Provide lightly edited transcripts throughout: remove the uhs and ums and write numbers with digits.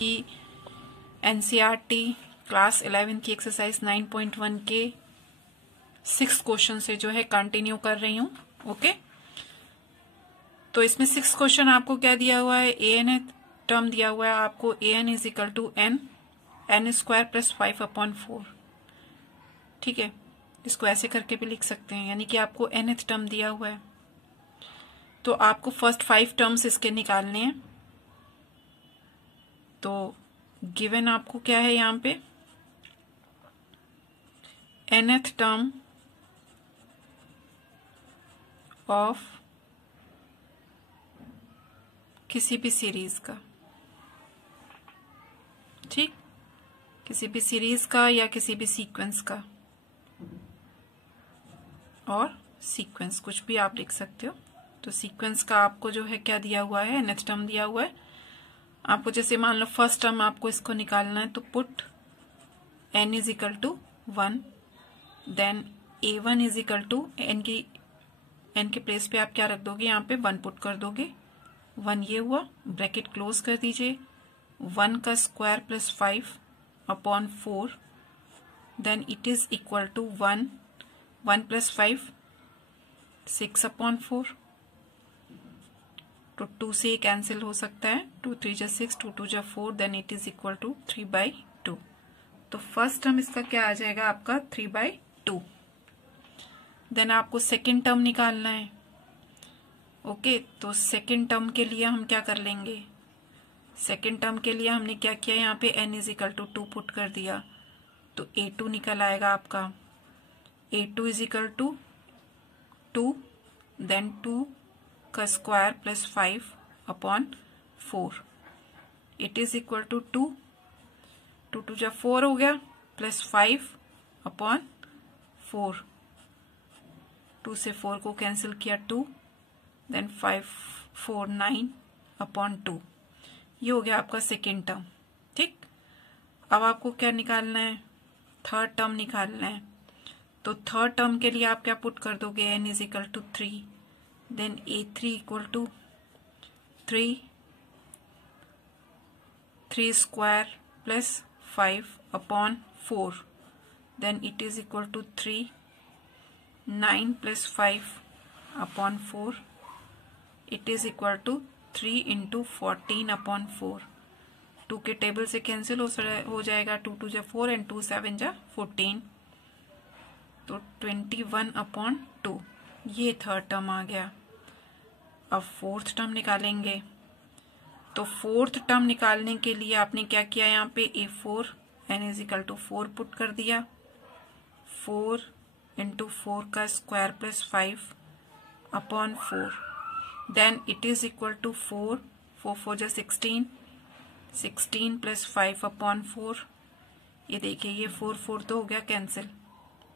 की NCERT class 11 की exercise 9.1 के 6 क्वेश्चन से जो है कंटिन्यू कर रही हूँ। ओके, तो इसमें 6 क्वेश्चन आपको क्या दिया हुआ है, एन टर्म दिया हुआ है आपको, N is equal to N square plus 5/4। ठीक है, इसको ऐसे करके भी लिख सकते हैं, यानी कि आपको nth टर्म दिया हुआ है तो आपको फर्स्ट 5 टर्म्स इसके निकालने हैं। तो गिवन आपको क्या है यहां पे, nth टर्म ऑफ किसी भी सीरीज का, ठीक, किसी भी सीरीज का या किसी भी सीक्वेंस का, और सीक्वेंस कुछ भी आप लिख सकते हो। तो सीक्वेंस का आपको जो है क्या दिया हुआ है, nth टर्म दिया हुआ है आपको। जैसे मान लो फर्स्ट टर्म आपको इसको निकालना है, तो put n is equal to 1, then a1 is equal to n के प्लेस पे आप क्या रख दोगे, यहाँ पे 1 पुट कर दोगे। 1 ये हुआ, ब्रैकेट क्लोज कर दीजिए, 1 का square plus 5/4, then it is equal to 1 plus 5 6/4। तो 2 से कैंसिल हो सकता है, 2 3 जा 6, 2 2 जा 4, then it is equal to 3/2। तो फर्स्ट टर्म इसका क्या आ जाएगा आपका 3/2। देन आपको सेकेंड टर्म निकालना है। ओके, तो सेकेंड टर्म के लिए हम क्या कर लेंगे, सेकेंड टर्म के लिए हमने क्या किया, यहाँ पे n is equal to 2 put कर दिया, तो a2 निकल आएगा आपका। a2 is equal to 2, then 2 का square plus 5/4, it is equal to 2 2 जा 4 हो गया, प्लस 5/4, 2 से 4 को कैंसिल किया 2, देन 5 4 9/2। ये हो गया आपका सेकेंड टर्म। ठीक, अब आपको क्या निकालना है, थर्ड टर्म निकालना है। तो थर्ड टर्म के लिए आप क्या पुट कर दोगे, n is equal to 3, then a3 equal to 3 square plus 5/4, then it is equal to 3 9 plus 5/4, it is equal to 3 into 14/4। 2 के टेबल से कैंसिल हो जाएगा, 2 2 जा 4 एंड 2 7 जा 14, तो 21/2। ये थर्ड टर्म आ गया। अब फोर्थ टर्म निकालेंगे। तो फोर्थ टर्म निकालने के लिए आपने क्या किया, यहाँ पे a4 n is equal to 4 put कर दिया, 4 इंटू 4 का square plus 5/4, then it is equal to 4 4 जा 16, 16 प्लस 5/4। ये देखिए, ये 4 4 तो हो गया कैंसिल।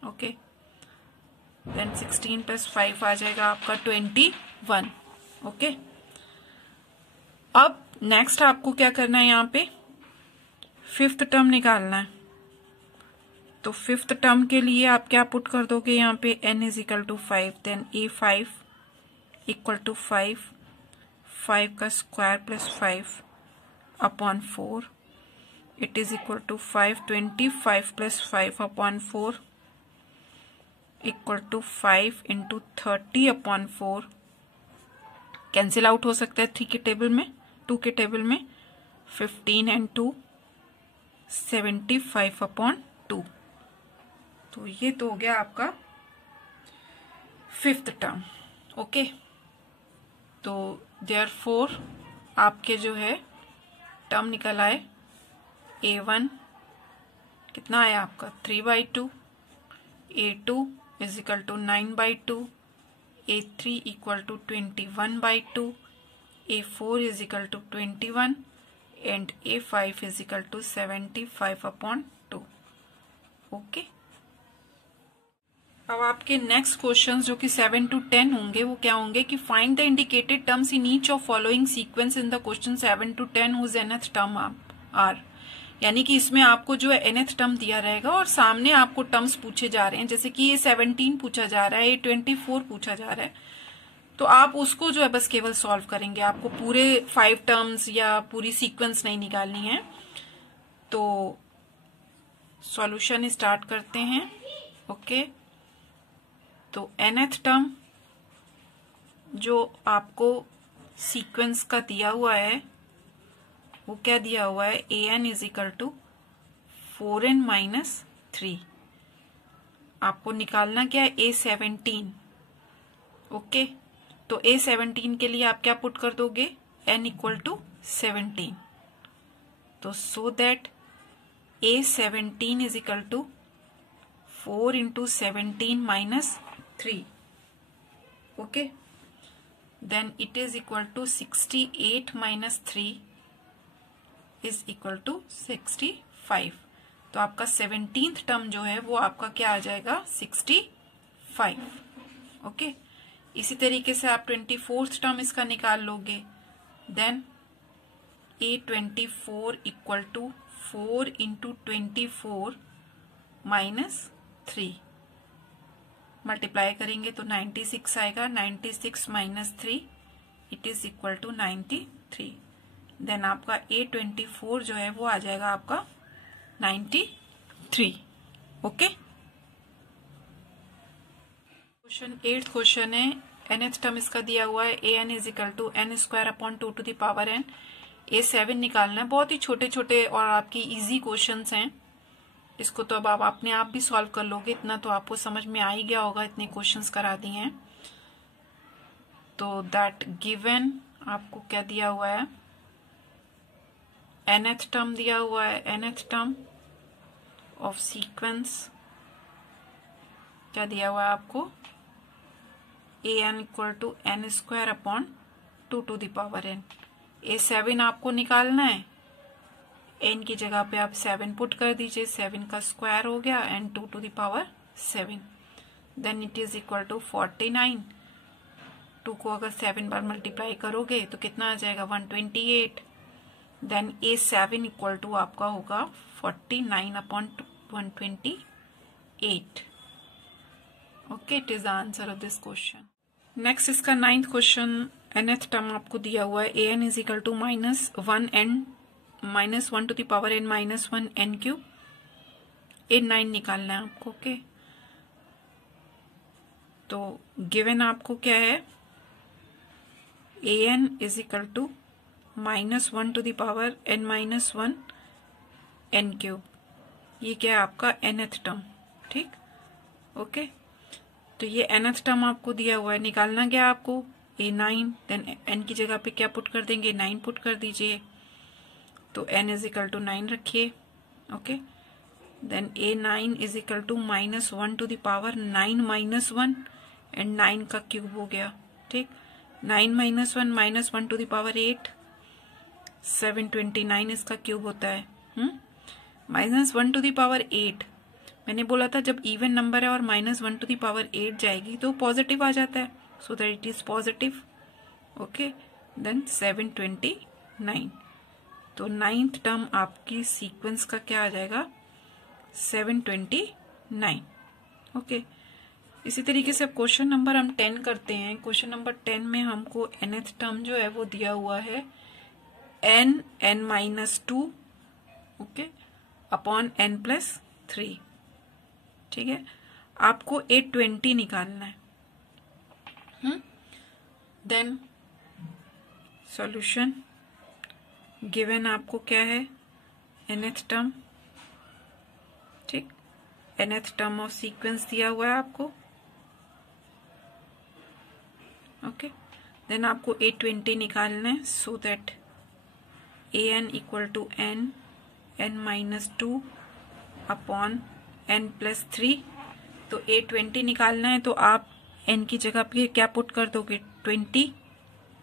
ओके, देन 16 प्लस 5 आ जाएगा आपका 21। ओके, अब नेक्स्ट आपको क्या करना है, यहाँ पे फिफ्थ टर्म निकालना है। तो फिफ्थ टर्म के लिए आप क्या पुट कर दोगे, यहाँ पे n is equal to 5, then a5 equal to 5 का square plus 5/4, it is equal to 25 plus 5/4 equal to 5 into 30/4। Cancel out हो सकता है 3 के टेबल में, 2 के टेबल में, 15 एंड 2 75/2। तो ये तो हो गया आपका फिफ्थ टर्म। ओके, तो देयरफॉर आपके जो है टर्म निकल आए, a1 कितना आया आपका 3/2, a2 is equal to 9/2, a3 equal to 21/2, a4 is equal to 21 and a5 is equal to 75/2। Okay, अब आपके नेक्स्ट क्वेश्चन जो कि 7 to 10 होंगे, वो क्या होंगे कि find the indicated terms in each of following sequence in the question 7 to 10 whose nth term are. यानी कि इसमें आपको जो है nth टर्म दिया रहेगा और सामने आपको टर्म्स पूछे जा रहे हैं, जैसे कि ये 17 पूछा जा रहा है, ये 24 पूछा जा रहा है, तो आप उसको जो है बस केवल सॉल्व करेंगे। आपको पूरे 5 टर्म्स या पूरी सीक्वेंस नहीं निकालनी है, तो सॉल्यूशन स्टार्ट करते हैं। ओके, तो nth टर्म जो आपको सीक्वेंस का दिया हुआ है वो क्या दिया हुआ है, an is equal to 4n minus 3। आपको निकालना क्या है, A17। ओके, तो A17 के लिए आप क्या पुट कर दोगे, n इक्वल टू 17। तो so that A17 is equal to 4 into 17 minus 3। Okay, then it is equal to 68 minus 3 is equal to 65। तो आपका 17th टर्म जो है वो आपका क्या आ जाएगा, 65। ओके, इसी तरीके से आप 24th टर्म इसका निकाल लोगे। Then A24 equal to 4 into 24 minus 3 multiply करेंगे तो 96 आएगा। 96 minus 3 it is equal to 93। Then आपका A24 जो है वो आ जाएगा आपका 93। ओके, क्वेश्चन 8th क्वेश्चन है, nth टर्म इसका दिया हुआ है an is equal to n square upon 2 to the power n। A7 निकालना है। बहुत ही छोटे छोटे और आपकी इजी क्वेश्चंस हैं। इसको तो अब आप अपने आप भी सॉल्व कर लोगे, इतना तो आपको समझ में आ ही गया होगा, इतने क्वेश्चंस करा दिए हैं। तो दैट गिवन आपको क्या दिया हुआ है, nth टर्म दिया हुआ है। nth टर्म ऑफ सीक्वेंस क्या दिया हुआ है आपको, an equal to n square upon 2 to the power n। A7 आपको निकालना है, n की जगह पे आप 7 पुट कर दीजिए, 7 का स्क्वायर हो गया and 2 to the power 7। Then it is equal to 49। 2 को अगर 7 बार मल्टीप्लाई करोगे तो कितना आ जाएगा, 128। देन A7 इक्वल टू आपका होगा 49 upon 128। Okay, it is the answer of this question. Next इसका 9th क्वेश्चन, nth टर्म आपको दिया हुआ है an is equal to minus 1 to the power n minus 1 n cube. A9 निकालना है आपको। ओके, तो गिवन आपको क्या है, an is equal to minus 1 to the power n minus 1 n cube. ये क्या है आपका nth टर्म। ठीक, ओके, तो ये nth टर्म आपको दिया हुआ है, निकालना क्या आपको, A9। देन n की जगह पे क्या पुट कर देंगे, 9 पुट कर दीजिए। तो n इज इक्वल टू 9 रखिए। Okay, then A9 is equal to minus 1 to the power 9 minus 1 and 9 का क्यूब हो गया। ठीक, 9 minus 1 minus 1 to the power 8, 729 इसका क्यूब होता है। माइनस 1 टू द पावर 8, मैंने बोला था जब इवन नंबर है और माइनस 1 टू द पावर 8 जाएगी तो पॉजिटिव आ जाता है, so that it is positive. Okay, then 729। तो 9th टर्म आपकी सीक्वेंस का क्या आ जाएगा, 729। ओके, इसी तरीके से अब क्वेश्चन नंबर हम 10 करते हैं। क्वेश्चन नंबर 10 में हमको nth टर्म जो है वो दिया हुआ है n minus 2 okay upon n plus 3। ठीक है, आपको A20 निकालना है। देन सॉल्यूशन गिवन आपको क्या है, nth टर्म। ठीक, nth टर्म ऑफ सीक्वेंस दिया हुआ है आपको। ओके, देन आपको A20 निकालना है, so that an equal to n minus 2 upon n plus 3। तो A20 निकालना है तो आप n की जगह पे क्या पुट कर दोगे, 20।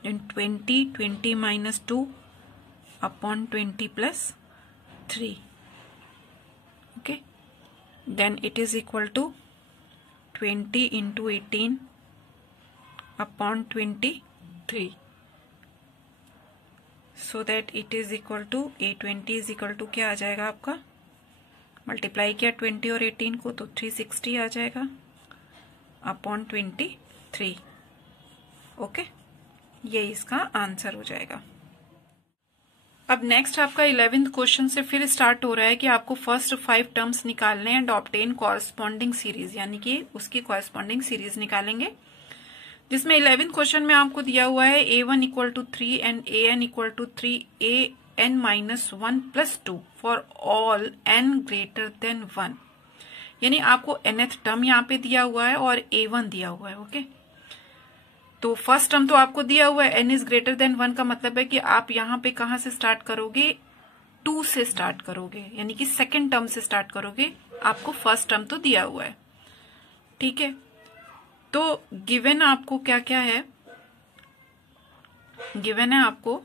Then 20 minus 2 upon 20 plus 3। Okay, then it is equal to 20 into 18 upon 23। So that it is equal to A20 is equal to क्या आ जाएगा आपका, मल्टीप्लाई किया 20 और 18 को तो 360 आ जाएगा अपॉन 23। ओके, ये इसका आंसर हो जाएगा। अब नेक्स्ट आपका 11th क्वेश्चन से फिर स्टार्ट हो रहा है कि आपको फर्स्ट 5 टर्म्स निकालने एंड ऑब्टेन कॉरस्पॉन्डिंग सीरीज, यानी कि उसकी कॉरस्पॉन्डिंग सीरीज निकालेंगे, जिसमें 11th क्वेश्चन में आपको दिया हुआ है a1 equal to 3 and an equal to 3 an minus 1 plus 2 for all n greater than 1, यानी आपको nth टर्म यहाँ पे दिया हुआ है और a1 दिया हुआ है। ओके, तो फर्स्ट टर्म तो आपको दिया हुआ है n इज ग्रेटर देन 1 का मतलब है कि आप यहाँ पे कहां से स्टार्ट करोगे, 2 से स्टार्ट करोगे, यानी कि सेकंड टर्म से स्टार्ट करोगे। आपको फर्स्ट टर्म तो दिया हुआ है, ठीक है। तो गिवन आपको क्या क्या है, गिवन है आपको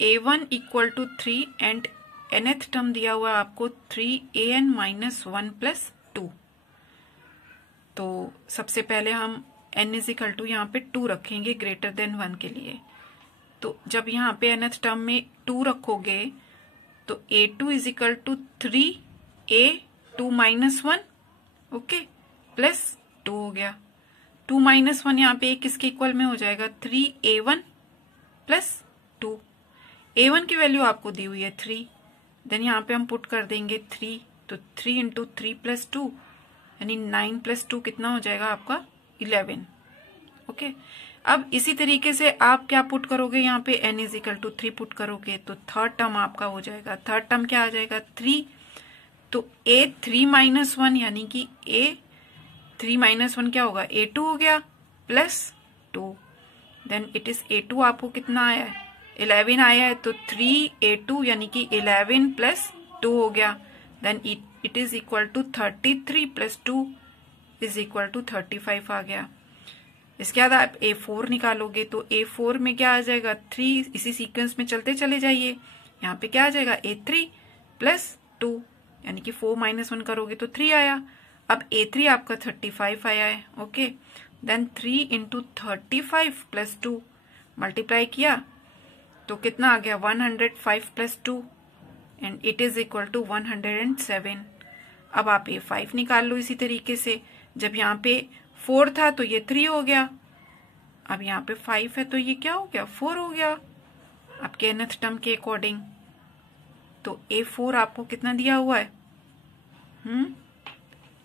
a1 equal to 3 and nth term दिया हुआ है आपको 3an माइनस 1 प्लस 2। तो सबसे पहले हम n इज इक्वल टू यहाँ पे 2 रखेंगे ग्रेटर देन 1 के लिए। तो जब यहाँ पे nth टर्म में 2 रखोगे तो a2 is equal to 3a2 minus 1, okay, plus 2 हो गया। 2 माइनस 1 यहाँ पे किसके इक्वल में हो जाएगा, 3a1 प्लस 2। a1 की वैल्यू आपको दी हुई है 3, देन यहाँ पे हम पुट कर देंगे 3, तो 3 इंटू 3 प्लस 2 यानी 9 प्लस 2 कितना हो जाएगा आपका 11। ओके, अब इसी तरीके से आप क्या पुट करोगे, यहाँ पे n is equal to 3 put करोगे तो थर्ड टर्म आपका हो जाएगा, थर्ड टर्म क्या आ जाएगा 3, तो a3 माइनस 1 यानी कि a3 माइनस 1 क्या होगा a2 हो गया plus 2, then it is a2 आपको कितना आया है 11 आया है, तो 3a2 यानी कि 11 प्लस 2 हो गया, then it is equal to 33 plus 2 is equal to 35 आ गया। इसके बाद आप a4 निकालोगे तो a4 में क्या आ जाएगा 3, इसी सीक्वेंस में चलते चले जाइए, यहाँ पे क्या आ जाएगा a3 प्लस 2 यानी कि 4 माइनस 1 करोगे तो 3 आया। अब a3 आपका 35 आया है, okay, then 3 into 35 plus 2 multiply किया तो कितना आ गया 105 plus 2 and it is equal to 107। अब आप a5 निकाल लो इसी तरीके से, जब यहाँ पे 4 था तो ये 3 हो गया, अब यहाँ पे 5 है तो ये क्या हो गया 4 हो गया आपके nth टर्म के अकॉर्डिंग। तो a4 आपको कितना दिया हुआ है,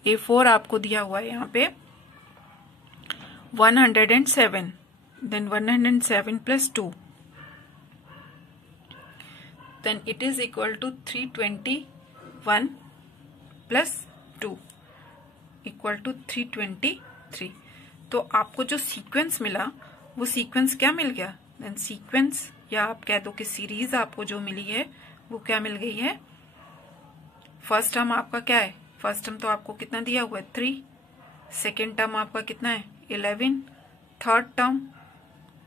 a4 आपको दिया हुआ है यहाँ पे 107, then 107 plus 2 then it is equal to 321 plus 2 equal to 323। तो आपको जो सीक्वेंस मिला वो सीक्वेंस क्या मिल गया, देन सीक्वेंस या आप कह दो कि सीरीज आपको जो मिली है वो क्या मिल गई है, फर्स्ट टर्म आपका क्या है, फर्स्ट टर्म तो आपको कितना दिया हुआ है 3, सेकेंड टर्म आपका कितना है 11, third term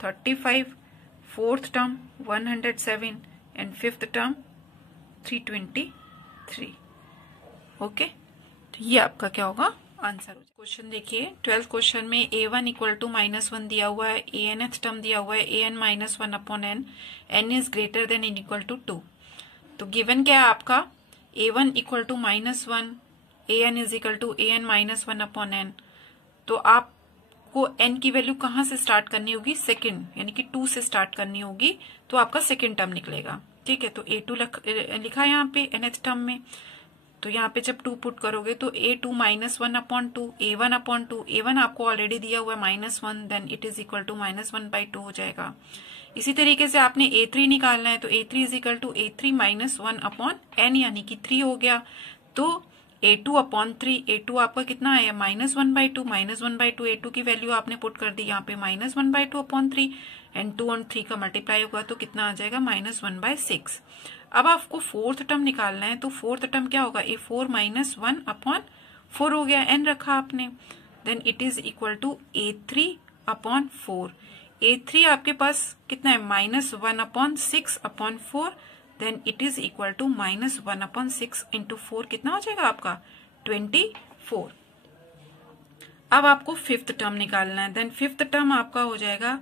35, fourth term 107 and fifth term 323। Okay, तो ये आपका क्या होगा आंसर। क्वेश्चन देखिए 12th क्वेश्चन में a1 इक्वल टू -1 दिया हुआ है, anth टर्म दिया हुआ है an minus 1 upon n is greater than in equal to 2। तो गिवन क्या है आपका a1 equal to -1, an is equal to an minus 1 upon n। तो आपको n की वैल्यू कहां से स्टार्ट करनी होगी, सेकंड यानी कि 2 से स्टार्ट करनी होगी, तो आपका सेकंड टर्म निकलेगा। ठीक है, तो a2 लिखा है यहाँ पे nth टर्म में, तो यहाँ पे जब 2 पुट करोगे तो a2 minus 1 upon 2, a1 upon 2, a1 आपको ऑलरेडी दिया हुआ है -1, then it is equal to -1/2 हो जाएगा। इसी तरीके से आपने a3 निकालना है, तो a3 is equal to a3 minus 1 upon n यानी कि 3 हो गया। तो a2 अपॉन 3, a2 आपका कितना आया -1/2, -1/2 a2 की वैल्यू आपने पुट कर दी यहाँ पे -1/2 अपॉन 3 एंड 2 और 3 का मल्टीप्लाई होगा तो कितना आ जाएगा -1/6। अब आपको फोर्थ टर्म निकालना है, तो फोर्थ टर्म क्या होगा a4 माइनस 1 अपॉन 4 हो गया, n रखा आपने, then it is equal to a3 upon 4। a3 आपके पास कितना है -1 upon 6 upon 4, then it is equal to -1 upon 6 into 4 कितना हो जाएगा आपका 24। अब आपको फिफ्थ टर्म निकालना है, देन फिफ्थ टर्म आपका हो जाएगा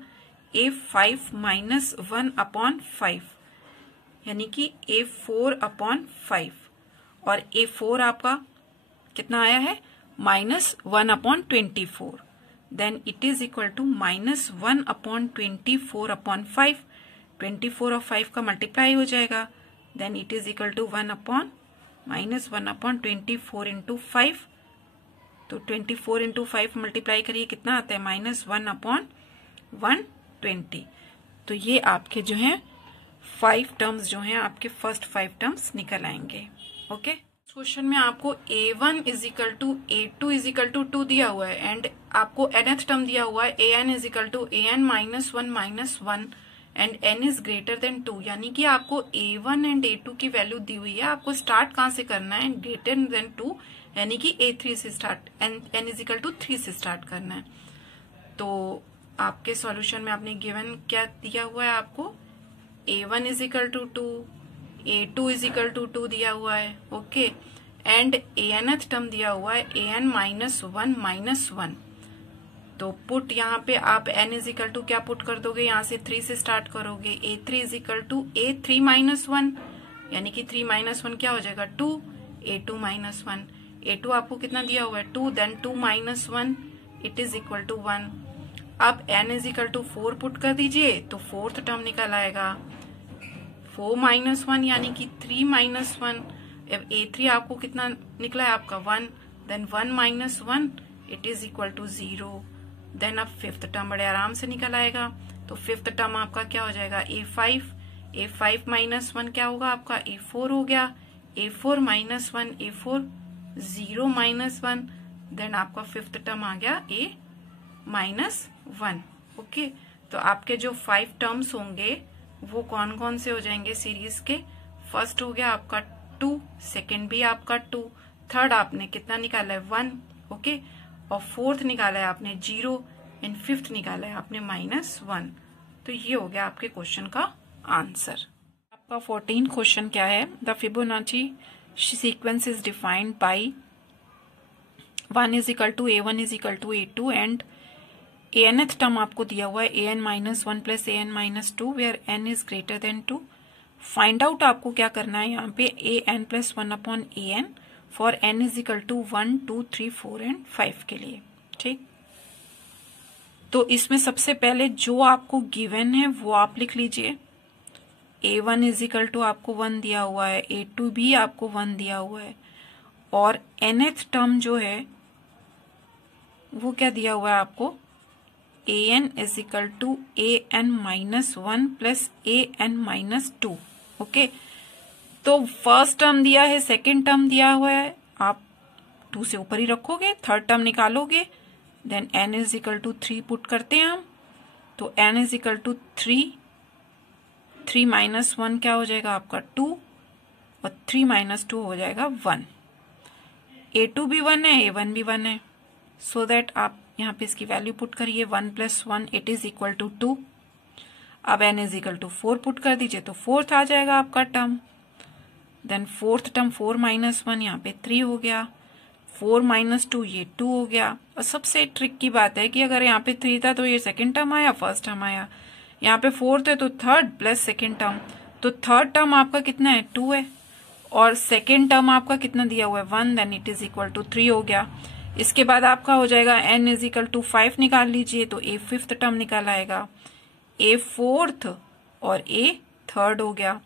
a5 माइनस 1 अपॉन 5 यानी कि a4 अपॉन 5, और a4 आपका कितना आया है -1 upon 24, then it is equal to -1 upon 24 upon 5, 24 और 5 का मल्टीप्लाई हो जाएगा, then it is equal to 1 upon -1/24 into 5। तो 24 इंटू 5 मल्टीप्लाई करिए, कितना आता है -1/120। तो ये आपके जो है 5 टर्म्स जो हैं आपके फर्स्ट 5 टर्म्स निकल आएंगे। ओके, क्वेश्चन में आपको a1 is equal to a2 is equal to 2 दिया हुआ है एंड आपको nth टर्म दिया हुआ है an is equal to an -1 and n is greater than 2, यानी कि आपको a1 एंड a2 की वैल्यू दी हुई है। आपको स्टार्ट कहां से करना है, ग्रेटर देन 2 यानी कि a3 से start, n is equal to 3 से स्टार्ट करना है। तो आपके सॉल्यूशन में आपने गिवन क्या दिया हुआ है, आपको a1 is equal to 2, a2 is equal to 2 दिया हुआ है। ओके, एंड anth टर्म दिया हुआ है an -1 तो पुट यहाँ पे आप n इज इक्वल टू क्या पुट कर दोगे, यहाँ से 3 से स्टार्ट करोगे, a3 is equal to a3 -1 यानी कि 3 - 1 क्या हो जाएगा 2, a2 -1, a2 आपको कितना दिया हुआ है 2, then 2 - 1 it is equal to 1। अब n is equal to 4 put कर दीजिए तो फोर्थ टर्म निकल आएगा 4 - 1 यानी कि 3 - 1। a3 आपको कितना निकला है आपका 1, then 1 - 1 it is equal to 0। Then अब फिफ्थ टर्म बड़े आराम से निकल आएगा, तो फिफ्थ टर्म आपका क्या हो जाएगा a5 -1 क्या होगा आपका a4 हो गया, a4 - 1 a4 0 - 1, देन आपका फिफ्थ टर्म आ गया a -1। ओके, तो आपके जो 5 टर्म्स होंगे वो कौन कौन से हो जाएंगे सीरीज के, फर्स्ट हो गया आपका 2, सेकेंड भी आपका 2, थर्ड आपने कितना निकाला है 1, ओके, और फोर्थ निकाला है आपने 0 एंड फिफ्थ निकाला है आपने -1। तो ये हो गया आपके क्वेश्चन का आंसर। आपका 14 क्वेश्चन क्या है, the Fibonacci sequence is defined by 1 is equal to a1 is equal to a2 and anth term आपको दिया हुआ है an -1 plus an -2 where n is greater than 2। Find out आपको क्या करना है यहाँ पे an plus 1 upon an for n is equal to 1, 2, 3, 4 and 5 के लिए। ठीक, तो इसमें सबसे पहले जो आपको गिवन है वो आप लिख लीजिए। a1 इज इक्वल टू आपको 1 दिया हुआ है, a2 भी आपको 1 दिया हुआ है, और nth टर्म जो है वो क्या दिया हुआ है आपको an is equal to an -1 plus an -2। Okay, तो फर्स्ट टर्म दिया है, सेकेंड टर्म दिया हुआ है, आप 2 से ऊपर ही रखोगे, थर्ड टर्म निकालोगे, then n is equal to 3 put करते हैं हम, तो n इज इक्वल टू 3 - 1 क्या हो जाएगा आपका 2 और 3 - 2 हो जाएगा 1। a2 भी 1 है, a1 भी 1 है, सो दैट आप यहाँ पे इसकी वैल्यू पुट करिए 1 + 1 इट इज इक्वल टू 2। अब n is equal to 4 put कर दीजिए तो फोर्थ आ जाएगा आपका टर्म, देन फोर्थ टर्म 4 - 1 यहाँ पे 3 हो गया, 4 - 2 ये 2 हो गया। और सबसे ट्रिक की बात है कि अगर यहाँ पे 3 था तो ये सेकेंड टर्म आया, फर्स्ट टर्म आया, यहाँ पे फोर्थ है तो थर्ड प्लस सेकेंड टर्म, तो थर्ड टर्म आपका कितना है 2 है, और सेकेंड टर्म आपका कितना दिया हुआ है 1, then it is equal to 3 हो गया। इसके बाद आपका हो जाएगा n इज इक्वल टू 5 निकाल लीजिए तो a फिफ्थ टर्म निकाल आएगा, a फोर्थ और a थर्ड हो गया।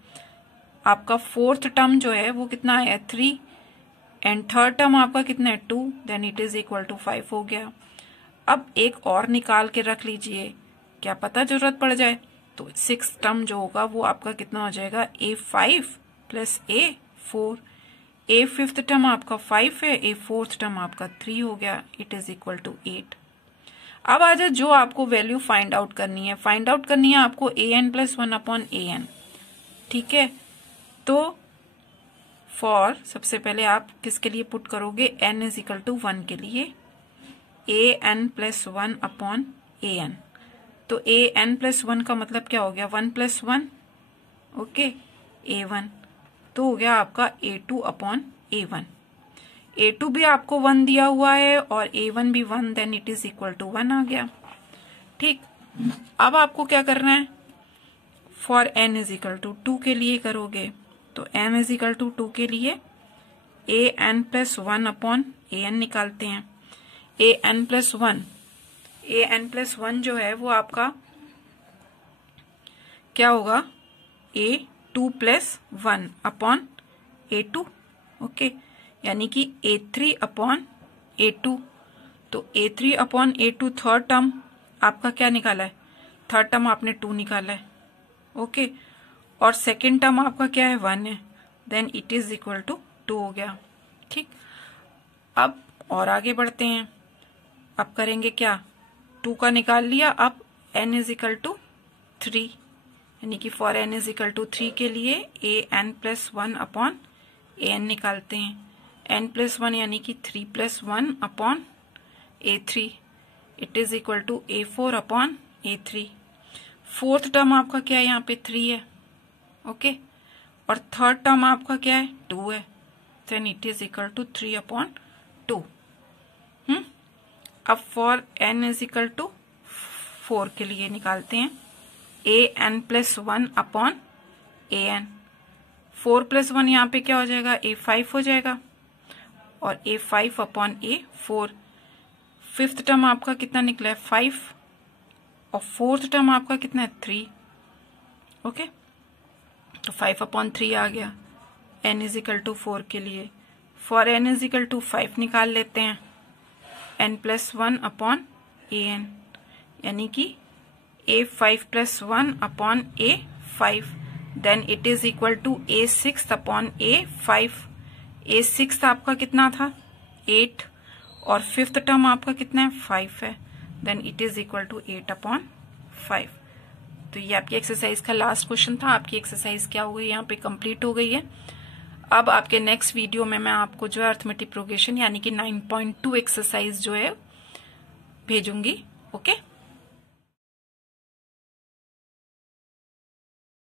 आपका फोर्थ टर्म जो है वो कितना है 3 एंड थर्ड टर्म आपका कितना है 2, then it is equal to 5 हो गया। अब एक और निकाल के रख लीजिए, क्या पता जरूरत पड़ जाए, तो 6 टर्म जो होगा वो आपका कितना हो जाएगा a5 plus a4, a fifth term आपका 5 है, a फोर्थ टर्म आपका 3 हो गया, इट इज इक्वल टू 8। अब आ जाए जो आपको वैल्यू फाइंड आउट करनी है, फाइंड आउट करनी है आपको an प्लस 1 अपॉन an। ठीक है, तो फॉर सबसे पहले आप किसके लिए पुट करोगे n इज इक्वल टू 1 के लिए an प्लस 1 अपॉन an। तो an प्लस 1 का मतलब क्या हो गया 1 + 1, ओके, a1, तो हो गया आपका a2 अपॉन a1। a2 भी आपको 1 दिया हुआ है और a1 भी 1, then it is equal to 1 आ गया। ठीक, अब आपको क्या करना है, for n is equal to 2 के लिए करोगे, तो n इज इक्वल टू 2 के लिए an प्लस 1 अपॉन an निकालते हैं। an प्लस 1 जो है वो आपका क्या होगा A2 plus 1 upon A2, okay, यानी कि A3 अपॉन A2। तो A3 upon A2 third term आपका क्या निकाला है, थर्ड टर्म आपने 2 निकाला है, ओके, और सेकेंड टर्म आपका क्या है 1 है, then it is equal to 2 हो गया। ठीक, अब और आगे बढ़ते हैं। अब करेंगे क्या, 2 का निकाल लिया, अब n इज इक्वल टू 3, यानी कि for n is equal to 3 के लिए an प्लस 1 अपॉन an निकालते हैं। n प्लस 1 यानी कि 3 plus 1 upon A3, it is equal to A4 upon A3। Fourth term आपका क्या है, यहाँ पे 3 है, ओके, और थर्ड टर्म आपका क्या है 2 है, then it is equal to 3 upon 2। अब for n is equal to 4 के लिए निकालते हैं an plus 1 upon an। 4 plus 1 यहाँ पे क्या हो जाएगा, A5 हो जाएगा, और A5 upon A4। Fifth term आपका कितना निकला है 5, और फोर्थ टर्म आपका कितना है 3, ओके, तो 5 अपॉन 3 आ गया n इज इक्वल टू 4 के लिए। For n is equal to 5 निकाल लेते हैं, n प्लस 1 अपॉन an, यानी कि A5 plus 1 upon A5, then it is equal to A6 upon A5। A6 आपका कितना था 8, और फिफ्थ टर्म आपका कितना है 5 है, then it is equal to 8 upon 5। तो ये आपकी एक्सरसाइज का लास्ट क्वेश्चन था। आपकी एक्सरसाइज क्या हो गई, यहाँ पे कंप्लीट हो गई है। अब आपके नेक्स्ट वीडियो में मैं आपको जो है अर्थमेटिक प्रोग्रेशन यानी कि 9.2 एक्सरसाइज जो है भेजूंगी, ओके।